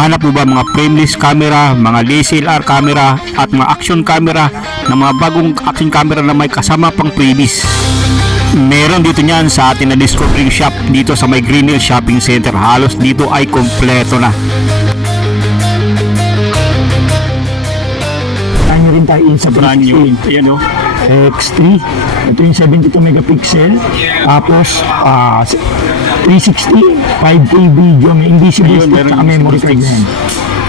Naghahanap mo ba mga frameless camera, mga DSLR camera at mga action camera na mga bagong action camera na may kasama pang freebies? Meron dito niyan sa atin na Discovery Shop dito sa may Green Hills Shopping Center. Halos dito ay kompleto na. Tayo rin tayo sa Brand new. Ayan o. X3. Ito yung 72 megapixel. Tapos 360, 5K video, may invisible Ayun, stick meron at memory invisible card na yan.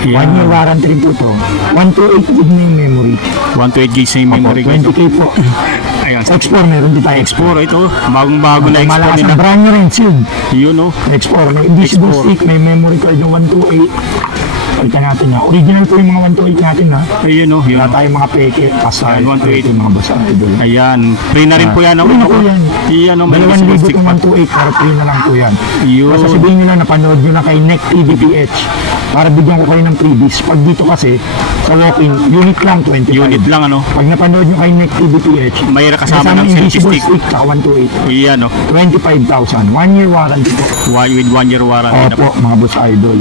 Yeah. 1 year warranty rin po ito. 128 gig na yung memory. 128 GB sa memory. 20K po. Ayan. X4 meron din tayo. X4 ito. Bagong-bago na X4 Malakas nila. na brand new rin, Sid. Yun o. X4, may invisible X4. stick, may memory card yung 128. Palitan natin na. Original po yung mga 128 natin ha. Ayun o. Wala tayong mga peke. Pasal. Ayan, 128. Yung mga basa idol. Ayan. Free na rin po yan. Free na po yan. Iyan o. May 2,000 invisible stick itong pa. 128 para free na lang po yan. Yun. Basta sabihin nyo na napanood nyo na kay NEC TVPH para bigyan ko kayo ng freebies. Pag dito kasi sa walk-in, unit lang 25. Unit lang ano. Pag napanood nyo kay NEC TVPH, May kasama ng selfie invisible stick. stick sa 128. Iyan o. 25,000. 1 year warranty po. With 1 year warranty na po. Opo, mga boss idol.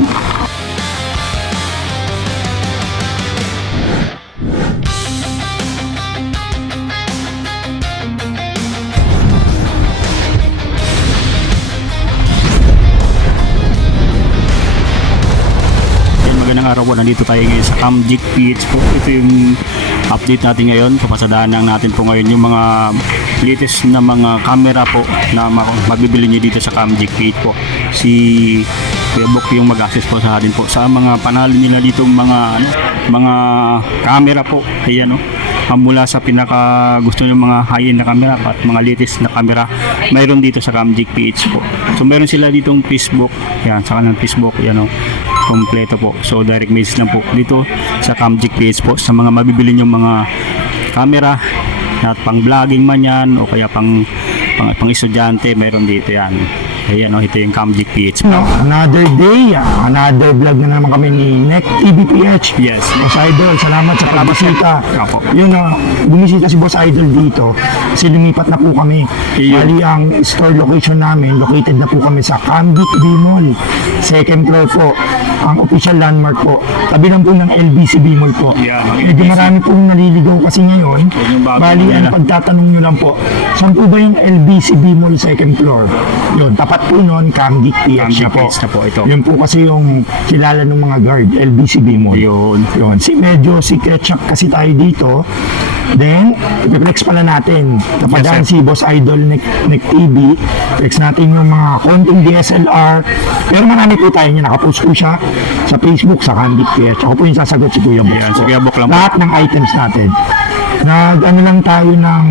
Magandang araw po, nandito tayo ngayon sa Camjik PH po. Ito yung update natin ngayon. Papasadaan lang natin po ngayon yung mga latest na mga camera po na mabibili nyo dito sa Camjik PH po. Si Kuya Bok yung mag-access po sa atin po sa mga panalo nila dito mga camera po. Ayan o. Mula sa pinaka gusto nyo mga high-end na camera at mga latest na camera, mayroon dito sa Camjik PH po. So meron sila ditong Facebook. Yan, sa kanang Facebook. Yan o. Kompleto po. So direct message lang po dito sa Camjik PH po sa mga mabibili nyo mga camera at pang vlogging man yan o kaya pang estudyante, mayroon dito yan. Ayan o, ito yung Camjik PH po. Another day, another vlog na naman kami ni NEC TVPH. Yes. Boss Idol, salamat sa pagbisita. Apo. Yun o, bumisita si Boss Idol dito kasi lumipat na po kami. Iyon. Bali ang store location namin, located na po kami sa Camjik B Mall. Second floor po. Ang official landmark po. Tabi lang po ng LBCB Mall po. Yeah, Medyo marami pong naliligaw kasi ngayon. yung bago Bali, nila. pagtatanong nyo lang po, saan po ba yung LBCB Mall second floor? Yun, tapat po nun, Camjik PH Camjik na po. PH na po ito. Yun po kasi yung kilala ng mga guard, LBCB Mall. Yun. Yun. Medyo secret shop kasi tayo dito. Then, i-flex pala natin. Napadaan Yes, si Boss Idol Nick TV. Flex natin yung mga konting DSLR. Pero marami po tayo niya. Nakapost po siya sa Facebook, sa Camjik PH. Ako po yung sasagot si Kuya Boss. Yan, si Kuya Bok lang po. Lahat ng items natin. Ano lang tayo ng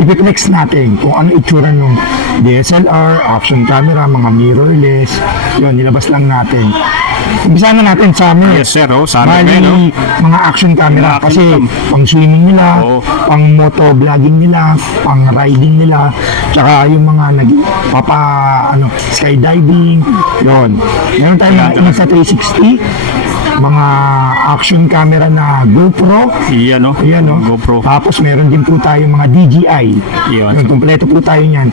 i-flex natin kung ano itsura ng DSLR, action camera, mga mirrorless. Yun, nilabas lang natin. Umpisa na natin sa amin. Yes sir, oh, sana Bali, no? mga action camera Mga action kasi cam. pang swimming nila, Oo. pang moto vlogging nila, pang riding nila, tsaka yung mga skydiving, yon. Meron tayong mga Insta360, mga action camera na GoPro, Iyan o. ayan no? GoPro. Tapos meron din po tayo mga DJI. Yun. Yun, kompleto po tayo niyan.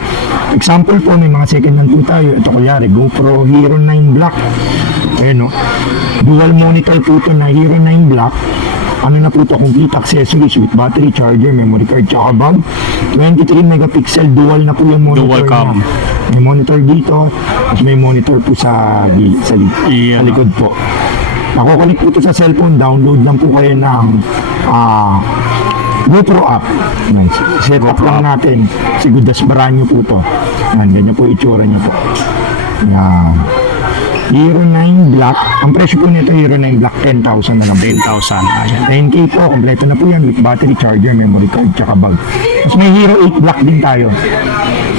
Example po, may mga second hand po tayo. Ito kunyari, GoPro Hero 9 Black. Ayan no? Dual monitor po ito na Hero 9 Black. Ano na po ito, complete accessories with battery, charger, memory card, tsaka bag. 23 megapixel, dual na po yung monitor Dual cam. niya. May monitor dito, tapos may monitor po sa Iyan, likod po. Makukulik po ito sa cellphone, download lang po kayo ng GoPro app. Yan, set up GoPro lang app. natin. Siguro Baranyo po ito. Yan, ganyan po itsura niya po. Yan. Hero 9 Black. Ang presyo po nito, Hero 9 Black, 10,000 na lang po. 10,000. Ayan. 10K po, kompleto na po yan with battery, charger, memory card, tsaka bag. Tapos may Hero 8 Black din tayo.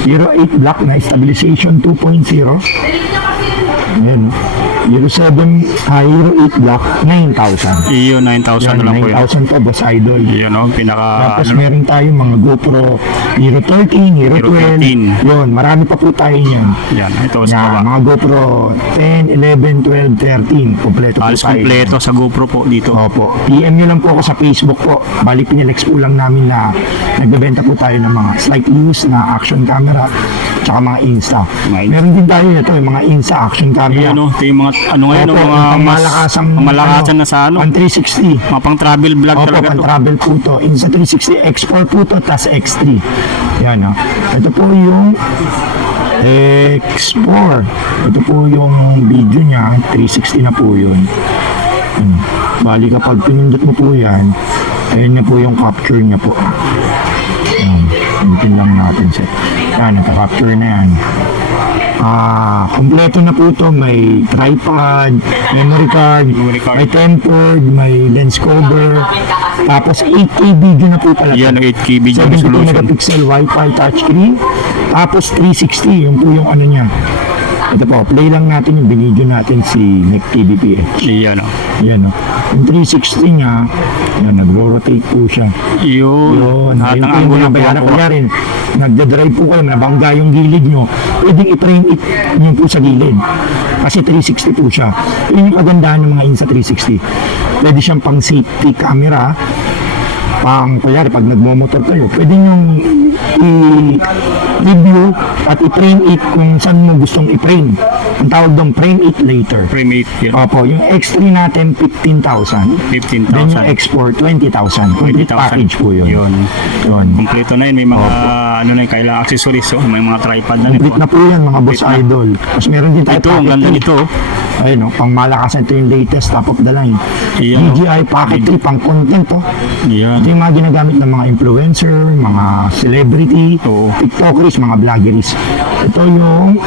Hero 8 Black na stabilization 2.0. Ayan, no? Hero 7, Hero 8 Black, 9,000. Iyo, 9,000 na lang po yun. 9,000 po, Boss Idol. Iyan o, Tapos meron tayo mga GoPro Hero 13, Hero Hero 12. Yun, marami pa po tayo niyan. Yan, ito sa Yan, baba. mga GoPro 10, 11, 12, 13. Kompleto po Halos tayo. kompleto sa GoPro po dito. Opo. PM nyo lang po ako sa Facebook po. Bali, pinilex po lang namin na nagbebenta po tayo ng mga slight use na action camera tsaka mga Insta. Mga Insta. Meron din tayo ito, yung mga Insta action camera. Iyan o, ito yung mga ano ngayon, Opo, mga yung malakasan na sa ano, Pang 360. mga pang travel vlog Opo, talaga to. pang-travel po to. Insta 360 X4 po to, tas X3. Yan, no? Ito po yung X4. Ito po yung video niya, 360 na po yun. Bali kapag pinindot mo po yan, ayun na po yung capture niya po. Yan, pindutin lang natin siya. Yan, naka-capture na yan. Kompleto na po to. May tripod, memory card, may tempered, may lens cover, tapos 8K video na po pala. Yan, 8K video 72 resolution. megapixel Wi-Fi touchscreen, tapos 360, yun po yung ano niya. Ito po, play lang natin yung binidyo natin si Nick TVPH. Yan, oh. Yan, no? Yung 360 niya, yan, nagro-rotate po siya. Yun. At Ayun ang po yung angulo po binabayaran ako. ko rin. Nagda-drive po kayo, nabangga yung gilid nyo. Pwedeng i-frame it nyo po sa gilid. Kasi 360 po siya. Yun yung kagandahan ng mga Insta360. Pwede siyang pang safety camera. Pang, kunyari, pag nagmomotor kayo, pwede nyo i-review at i-frame it kung saan mo gustong i-frame. Ang tawag doon, frame it later. Primate, yun. Opo, yung X3 natin, 15,000. 15,000. Then yung X4, 20,000. Complete 20,000. package po yun. Yun. Yun. Kompleto na yun. May mga, ano na yun, kailangan accessories. So, may mga tripod na rin. Complete na po yan, mga boss Complete na. idol. Tapos meron din tayo Ito, ang ganda nito. Ayun, no, pang malakasan. Ito yung latest, top of the line. Iyan, DJI Pocket 3, pang content to. Yan. Ito yung mga ginagamit ng mga influencer, mga celebrity, Oo. TikTokers, mga vloggeries. Ito yung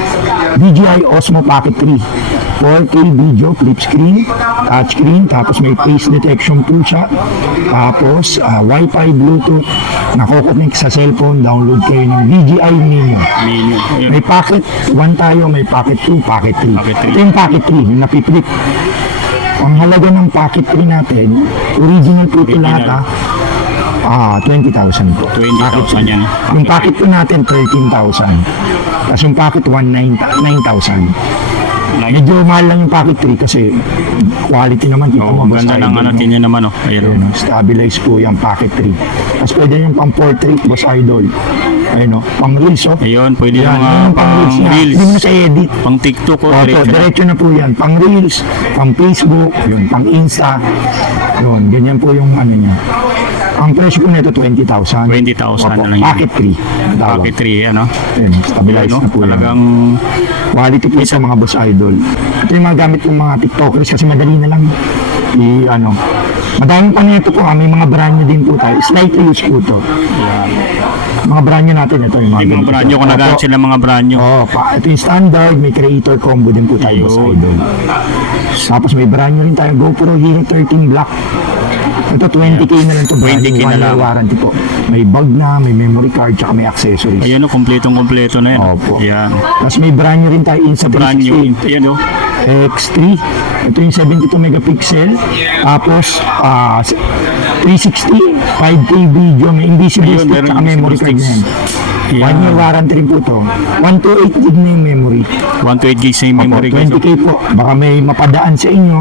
DJI Osmo Pocket 3. 4K video, flip screen, touch screen, tapos may face detection po siya. Tapos, Wi-Fi, Bluetooth, nakokonnect sa cellphone, download kayo ng DJI Mimo. Menu. Ayun. May Pocket 1 tayo, may Pocket 2, Pocket 3. Pocket 3. Ito yung Pocket 3, yung napiplit. Ang halaga ng Pocket 3 natin, original po ito Original. lahat 20,000 po. 20,000 yan. Yung Pocket 2 natin, 13,000. Tapos yung Pocket 1, 9,000. Medyo mahal lang yung Pocket 3 kasi quality naman. Ito Oh, mga boss ganda ng idol, ano, no? tingnan naman, oh. Ayun. Ayun, no? Stabilize po yung Pocket 3. Tapos pwede yung pang portrait, boss idol. Ayun, no? Pang reels, oh. Ayun, pwede Yan, yung mga yung pang niya. reels, Hindi mo sa edit. pang TikTok, oh. Opo, Diretso na. diretso na po yan. Pang Reels, pang Facebook, yun, pang Insta. Yun, ganyan po yung ano niya. Ang presyo po nito, 20,000. 20,000 Opo, na lang yan. Pocket 3. ang tawag. Pocket 3, ano? Ayun, stabilize Ayun, na po yan. talagang Quality po sa mga boss idol. Ito yung mga gamit ng mga TikTokers kasi madali na lang. Madami pa nito po. May mga brand new din po tayo. Slightly used po to. Mga brand new natin. Ito yung mga yung mga ganito brand new, po. kung nagamit Opo. sila mga brand new. Ito yung standard, may creator combo din po tayo sa Ayun. idol. Tapos may brand new rin tayo, GoPro Hero 13 Black. Ito 20k na lang ito, 20K na lang. warranty po. May bag na, may memory card, tsaka may accessories. Ayun, oh, kompleto na yan. Opo. Yan. Tapos may brand new rin tayo Insta Brand new. 360 Ayan, oh. X3. Ito yung 72 megapixel. Tapos 360, 5K video, may invisible Ayun, stick, meron tsaka yung memory invisible card na yan. sticks. 1 year warranty rin po to. 128 gig na yung memory. 128 gigs na yung memory, Opo, guys. 20k po. Baka may mapadaan sa inyo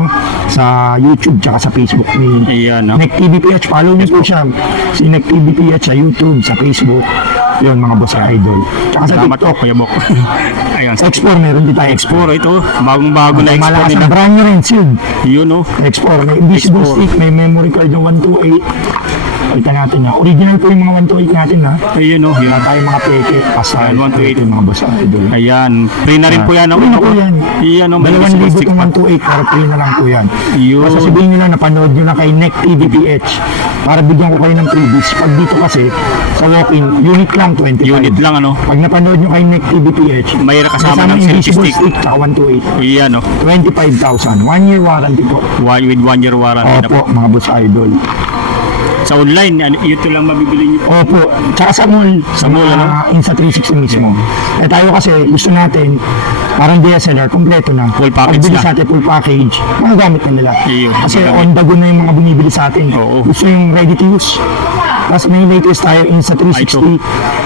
sa YouTube tsaka sa Facebook ni Ayan, no? Nek TVPH. Follow niyo po siya. Si Nek TVPH sa YouTube, sa Facebook. Yun, mga boss idol. Tsaka sa Salamat po, TikTok. Kuya Bok. Ayun. X4, meron din tayo X4. Export, ito. Bagong-bago na export Malakas nila. ang brand new rin, Shield. Yun, oh. X4, may invisible X4. stick, may memory card yung 128. Kita natin na. Original po yung mga 128 natin ha. Ayun, oh. Wala Yun. tayong mga peke. Pasal. Ayan, 128. Yung mga boss idol. Ayan. Free na rin po yan. Free na po yan. Iyan, oh. May 2,000 stick itong pa. 128 para free na lang po yan. Yun. Basta sabihin nyo lang, napanood nyo na kay Nek TVPH para bigyan ko kayo ng freebies. Pag dito kasi, sa walk-in, unit lang 25. Unit lang, ano. Pag napanood nyo kay Nek TVPH, May kasama ng selfie invisible stick. stick tsaka 128. Iyan, oh. 25,000. 1 year warranty po. With 1 year warranty na po. Opo, mga boss idol. Sa online, ito lang mabibili nyo. Opo, tsaka sa mall. Sa mall, ano? Insta360 mismo. Eh tayo kasi, gusto natin, parang DSLR, kompleto na. Full package Pagbili na. sa atin, full package, magagamit na nila. Iyo, Kasi magagamit. on the go na yung mga bumibili sa atin. Oo. Gusto yung ready to use. Tapos may latest tayo, Insta360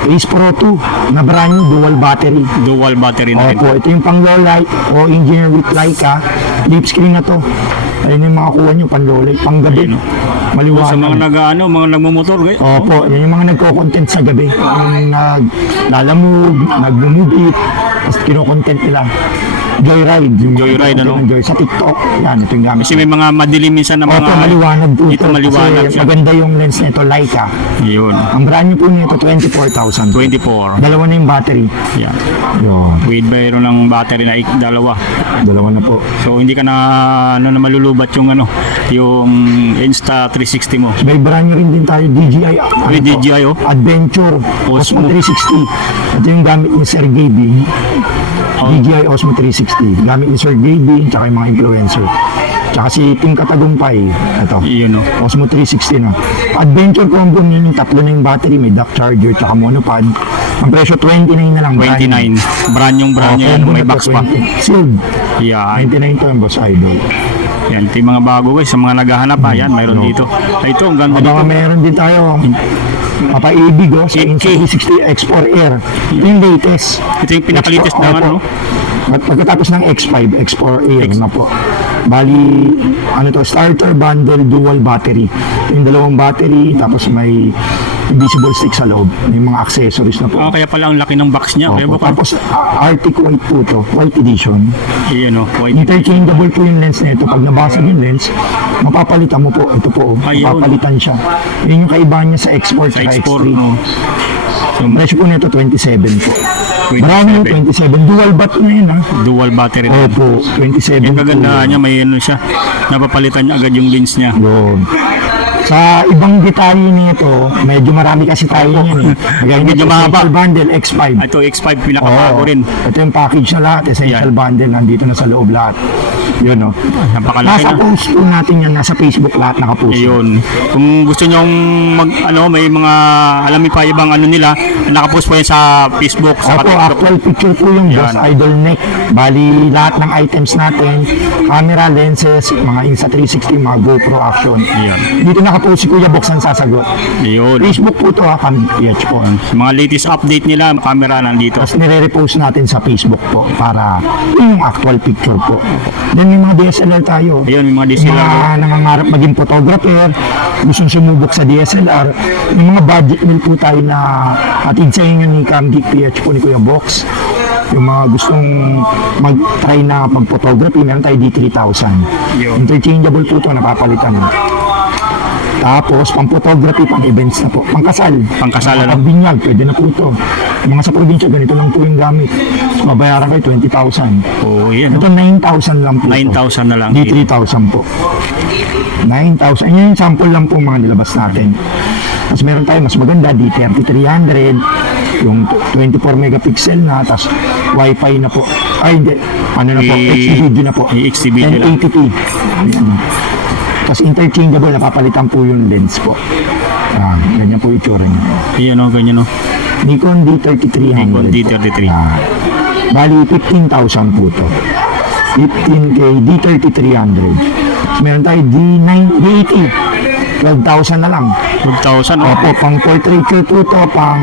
Ace Pro 2, na brand new, dual battery. Dual battery na rin. Opo, ito yung pang low light o engineer with Leica. Deep screen na to. Ayun yung makakuha nyo, pang low light, pang gabi. Ayun, Maliwanag. Sa mga mga nagmumotor, eh. Opo, yan yung mga nagko-content sa gabi. Yung naglalamog, nagmumugit, tapos kino-content nila. Joyride. Yung Joyride, ano? Sa TikTok. Yan, ito yung gamit. Kasi may mga madilim minsan na mga... Opo, maliwanag po Dito maliwanag kasi siya. maganda yung lens nito, Leica. Yun. Ang brand new po nito, 24,000. 24. Dalawa na yung battery. Yan. Yun, With mayroon ng battery na dalawa. dalawa na po. So hindi ka na na malulubat yung yung Insta360 mo. May brand new rin din tayo, DJI. May DJI, oh. Adventure, Osmo. Osmo 360. Ito yung gamit ni Sir Gaby. Oh. DJI Osmo 360. Gamit ni Sir Gaby, tsaka yung mga influencer. Tsaka si Tim Katagumpay. Ito. Yun, Osmo 360 na. Adventure combo nyo, tatlo na yung battery, may dock charger, tsaka monopod. Ang presyo 29 na lang. 29. Brand yung yan. combo May na to, box pa. 20. Sealed. Yan. 99 to ang boss idol. Yan. Ito yung mga bago guys. Sa mga naghahanap pa. Yan. Mayroon dito. Ay, ito. Ang ganda Baka dito. meron din tayo papaibig sa Insta360 X4 Air. Ito yung latest. Ito yung pinakalitest na Opo. Pagkatapos ng X5, X4 Air na po. Bali, starter bundle, dual battery. Yung dalawang battery, tapos may invisible stick sa loob. May mga accessories na po. Kaya pala ang laki ng box niya. Kaya Opo. baka... Tapos, Arctic White po to, white edition. Ayan, white. Interchangeable po yung lens na ito. Pag nabasag yung lens, mapapalitan mo po. Ito po, Ayun. mapapalitan siya. Yun yung kaiba niya sa X4 Sa at X4, X3. no? Ang presyo po nito, 27 po. 27. Marami yung 27. Dual bat na yun, ha? Dual battery. Opo, 27 Yung po. kagandahan niya, may siya. Napapalitan niya agad yung lens niya. Yun. Sa ibang detalye nito, medyo marami kasi tayo yan eh. Kagaya Medyo nito, mahaba. Essential Bundle X5. Ito, X5, pinakabago rin. Ito yung package na lahat. Essential Yan. Bundle, nandito na sa loob lahat. Yun, no? Napakalaki Nasa na. post po natin yan, nasa Facebook lahat nakapost. Ayun. Kung gusto niyo may mga alam pa ibang nila, nakapost po yan sa Facebook, sa Opo, TikTok. actual picture po yung Yan. Boss Idol Neck. Bali, lahat ng items natin, camera, lenses, mga Insta360, mga GoPro action. Yan. Dito nakapost si Kuya Box ang sasagot. Ayun. Facebook po to ha, PH po. Sa mga latest update nila, camera nandito. Tapos nire-repost natin sa Facebook po para yung actual picture po. Then may mga DSLR tayo. Ayun, may mga Yung DSLR. mga nangangarap maging photographer, gustong sumubok sa DSLR, may mga budget meal po tayo na hatid sa inyo ni Cam Geek PH po ni Kuya Box. Yung mga gustong mag-try na pag-photography, meron tayo D3000. Yun. Interchangeable po ito, napapalitan mo. Tapos, pang-photography, pang-events na po. Pang-kasal. Pangkasal, ano? Pag-binyag, pwede na po ito. Yung mga sa probinsya, ganito lang po yung gamit. So, mabayaran kayo 20,000. Oh, yan. Ito, 9,000 lang po. 9,000 na lang. Di 3,000 po. 9,000. Yan yung sample lang po mga nilabas natin. Tapos meron tayo mas maganda, D30-300, yung 24 megapixel na, tapos Wi-Fi na po. Ay, hindi. Ano na po, XDVD na po. XDVD lang. 1080p. Ayan. Tapos interchangeable, napapalitan po yung lens po. Ganyan po yung itsura niya. Ayun, ganyan, Nikon D3300. Nikon D33. Bali, 15,000 po to. 15K D3300. Meron tayo D80. 12,000 na lang. 12,000, Opo, pang portraiture po to, pang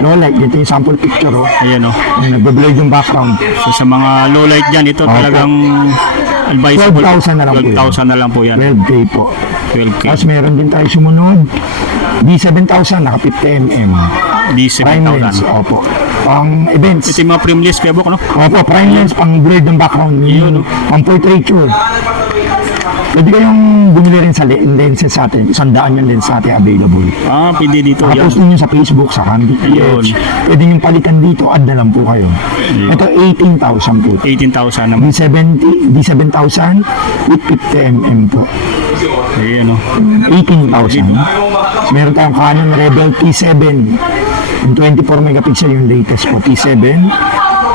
low light. Dito yung sample picture, oh. Ayan, Yung nagbe-blur yung background. So, sa mga low light dyan, ito Opo. talagang advisable. 12,000 na lang po yan. 12,000 na lang po yan. 12K po. 12K. Tapos meron din tayo sumunod. D7000, naka 50mm. Prime lens, D7,000. opo. Pang events. Ito yung mga prime list, kaya book, Opo, prime lens, pang blurred ng background. Yun, no? Pang portraiture. Pwede kayong bumili rin sa lenses sa atin. 100 yung lens natin available. Pwede dito, yan. Tapos ninyo sa Facebook, sa Candy Ayun. PH. Pwede nyo palitan dito, add na lang po kayo. Ayun. Ito, 18,000 po. 18,000 naman. D7,000 with 50mm po. Ayan, 18,000. Meron tayong Canon Rebel T7. Yung 24 megapixel yung latest po. T7.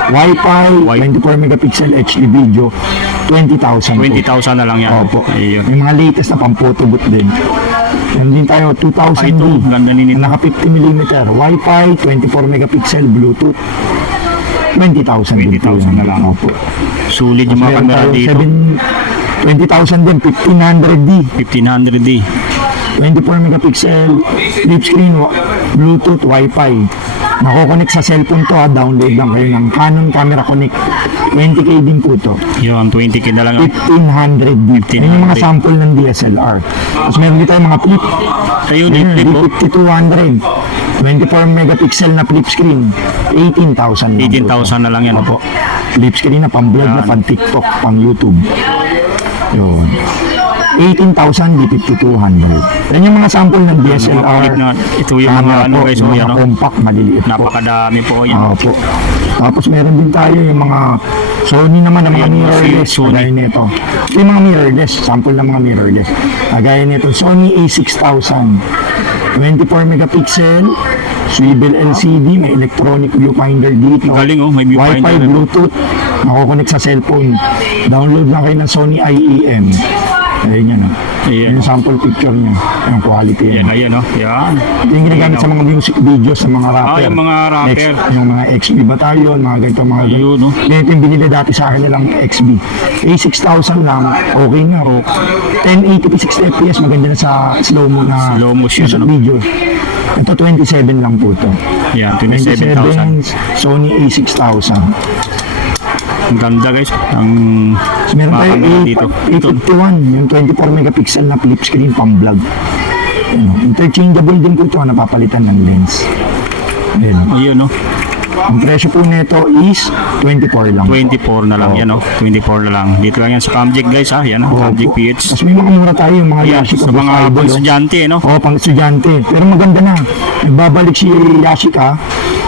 Wi-Fi, 24 megapixel HD video. 20,000 po. 20,000 na lang yan. Opo. Ayun. Yung mga latest na pang photo booth din. Yan din tayo, 2,000 Ito, D. ganda nito. Naka 50mm. Wi-Fi, 24 megapixel, Bluetooth. 20,000 din po 20,000 na yan. lang. Opo. Sulit yung mga Meron camera tayo dito. 20,000 din, 1500D. 1500D. 24 megapixel, deep screen, Bluetooth, Wi-Fi. Nakokonek sa cellphone to, download lang kayo ng Canon Camera Connect. 20K din po to. Yun, 20K na lang. 1500 D. Yan yung mga sample ng DSLR. Tapos meron din tayo mga flip. Ayun, yung flip, oh. D5200. 24 megapixel na flip screen, 18,000 lang. 18,000 na lang yan. Opo. Flip screen na pang vlog na Yan. pang TikTok, pang YouTube. Yun. 18,000 di 5,200. Yan yung mga sample ng Mga DSLR. clip na, ito yung mga camera ano po, guys, yung oh, mga yan, oh. compact, maliliit po. Napakadami po yan. Opo. Tapos meron din tayo yung mga Sony naman ng mga Ayan, mirrorless. Sony. Kagaya nito. Ito yung mga mirrorless. Sample ng mga mirrorless. Kagaya nito. Sony A6000. 24 megapixel. Swivel LCD. May electronic viewfinder dito. Galing oh, may Wi-Fi, viewfinder. Bluetooth. Nakukonect sa cellphone. Download lang kayo ng Sony IEM. Ayun yan. Ayan. Yung sample picture niya. Yung quality. Yan, ayan oh. Yan. Ito yung ginagamit sa mga music videos sa mga rapper. Yung mga rapper. Yung mga XB Battalion, mga ganito, mga ganito. Ayun, no? Ganito yung binili dati sa akin nilang XB. A6000 lang, okay nga. 1080p 60 fps, maganda na sa slow mo na Slow motion, music ano? video. Ito 27 lang po ito. Yan, 27,000. Sony A6000. Ang ganda guys. Ang Meron mga tayo camera dito. Ito. A51, yung 24 megapixel na flip screen pang vlog. Interchangeable din po ito, napapalitan ng lens. Ayun. Ayun oh. Ang presyo po nito is 24 lang. 24 na lang yan oh. 24 na lang. Dito lang yan sa Camjik guys ha. Yan oh. Camjik PH. Tapos may mga mura tayo, yung mga Yan, Yashica sa mga Idol, oh. estudyante no. Oo, pang estudyante. Pero maganda na. Nagbabalik si Yashica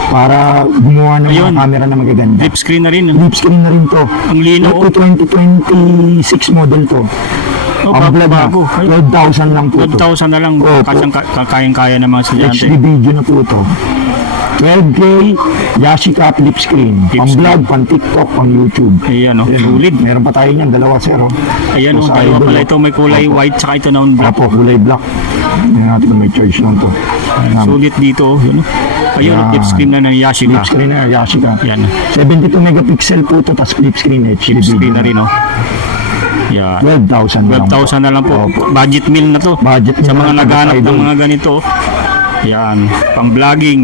para gumawa ng Ayun. mga camera na magaganda. Flip screen na rin. Flip screen na rin to. Ang linaw oh. Ito 2026 model to. Oh, Ang vlog na. bago. 12,000 lang po to. 12,000 na lang. Opo. Kayang-kaya ng mga estudyante. HD video na po to. 12K Yashica flip screen. Flip Pang screen. vlog, pang TikTok, pang YouTube. Ayan oh. Ayun, Sulit. Meron pa tayo niyan, dalawa zero. Ayan oh. Boss Dalawa Idol, pala oh. ito. May kulay Opo. white saka ito na black. Opo, kulay black. Hindi natin kung may charge lang to. Ayan. Sulit dito oh. Yun, oh. Ayun, Yan. flip screen na ng Yashica. Flip screen na Yashica. Yan. 72 megapixel po to, tas flip screen HD Flip screen na video. rin oh. Yan. 12,000 lang. 12,000 na lang po. Opo. Budget meal na to. Budget Sa meal mga na, naghanap Boss ng Idol. mga ganito. Yan. Pang vlogging.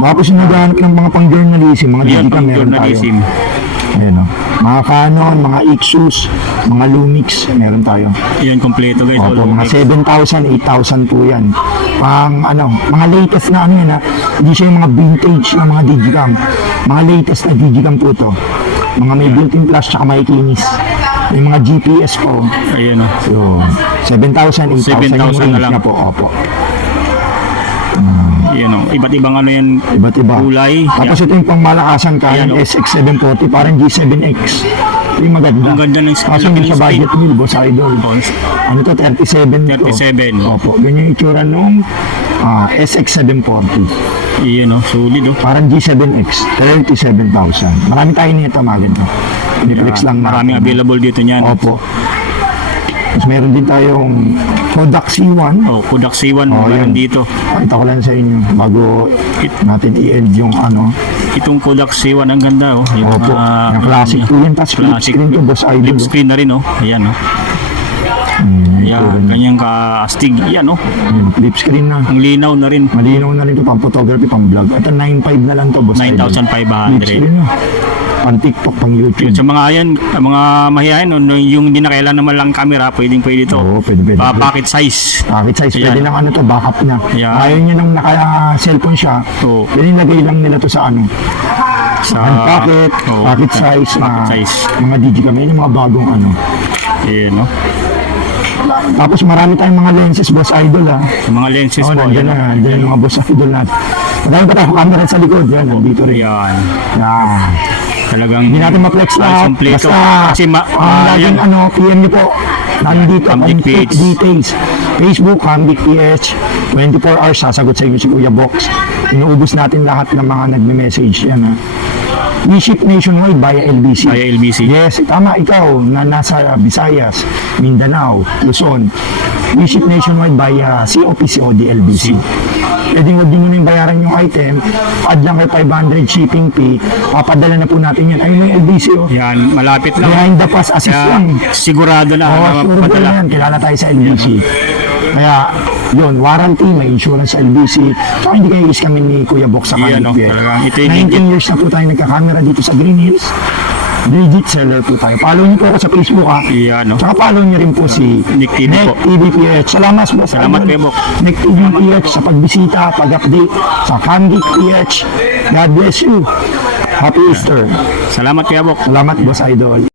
Tapos yung naghahanap ng mga pang journalism, mga Yan, digital pang meron tayo. journalism. Ayan o. Mga Canon, mga Ixus, mga Lumix, meron tayo. Yan, kompleto guys. Opo, All mga okay. 7,000, 8,000 po yan. Pang ano, mga latest na ano yan ha. Hindi siya yung mga vintage na mga digicam. Mga latest na digicam po to. Mga may built-in flash tsaka may kinis. May mga GPS po. Ayan oh. Yun. 7,000, 8,000 yung 7,000 na range lang. niya po. Opo. Yan oh. Iba't ibang ano yan. Iba't iba. Kulay. Tapos Yan. ito yung pangmalakasan kaya Ayan, oh. SX740, parang G7X. Ito yung maganda. Ang ganda ng screen. Kaso hindi siya Screen. budget meal, Boss Idol. Oh, Ano to, 37 to. 37. Opo, ganyan yung itsura nung SX740. Iyan oh. Solid oh. Parang G7X, 37,000. Marami tayo nito, maganda. Netflix lang. Maraming natin. available dito niyan. Opo. Tapos meron din tayong Kodak C1. Oh, Kodak C1 Oh, meron yan. dito. Pakita ko lang sa inyo bago natin i-end yung ano. Itong Kodak C1 ang ganda oh. Yung, Opo, yung classic po yan. Tapos flip classic. screen to, Boss Idol. Flip screen na rin oh. Ayan oh. Yan, ganyang ka-astig. Yan oh. Flip screen na. Ang linaw na rin. Malinaw na rin to, pang photography, pang vlog. Ito 9,500 na lang to, Boss Idol. 9,500. Flip screen na. Pang TikTok, pang YouTube. Sa mga ayan, mga mahihayin, yung hindi na kailan naman lang camera, pwede ito. Oo, pwede. Pocket size. Pocket size, Ayan. pwede lang ano to, backup na. Ayan. Ayaw niya nung naka-cellphone siya, Oo. nilagay lang nila to sa ano. Sa Hand pocket, oo, pocket size, pocket size. mga digicam, yun yung mga bagong ano. Ayan, no? Tapos marami tayong mga lenses, Boss Idol ha. Yung mga lenses po. Nandiyan Ayan, na, nandiyan yung mga Boss Idol natin. Marami pa tayong camera sa likod, yan, nandito rin. Ayan. Yan. Talagang Hindi natin ma-flex lahat. kompleto. Basta, Kasi laging yan. ano, PM niyo po. Nandito, Camdic complete PH. details. Facebook, Camdic PH. 24 hours, sasagot sa inyo si Kuya Box. Inuubos natin lahat ng mga nagme-message yan ha. We ship nationwide via LBC. Via LBC. Yes, tama ikaw na nasa Visayas, Mindanao, Luzon. We ship nationwide via COPCOD LBC. Pwede huwag din mo na yung bayaran yung item, add lang kayo 500 shipping fee, papadala na po natin yan. Ayun yung LBC oh. Yan, malapit lang. Behind the pass, assist Kaya, lang. sigurado na. Oo, sure ba mapadala. yan? Kilala tayo sa LBC. Kaya, yun, warranty, may insurance sa LBC. Saka hindi kayo kami ni Kuya Box sa Yan, Camdic no, PH. talagang ito yung 19 years na po tayo nagkakamera dito sa Green Hills. legit seller po tayo. Follow niyo po ako sa Facebook ha. Iyan, no? Tsaka follow niyo rin po si Nick TV po. TVPH. Salamat po. Salamat kayo, Bok. Nick TVPH sa pagbisita, pag-update sa Camgeek PH. God bless you. Happy Easter. Salamat kayo, Bok. Salamat, Boss Idol.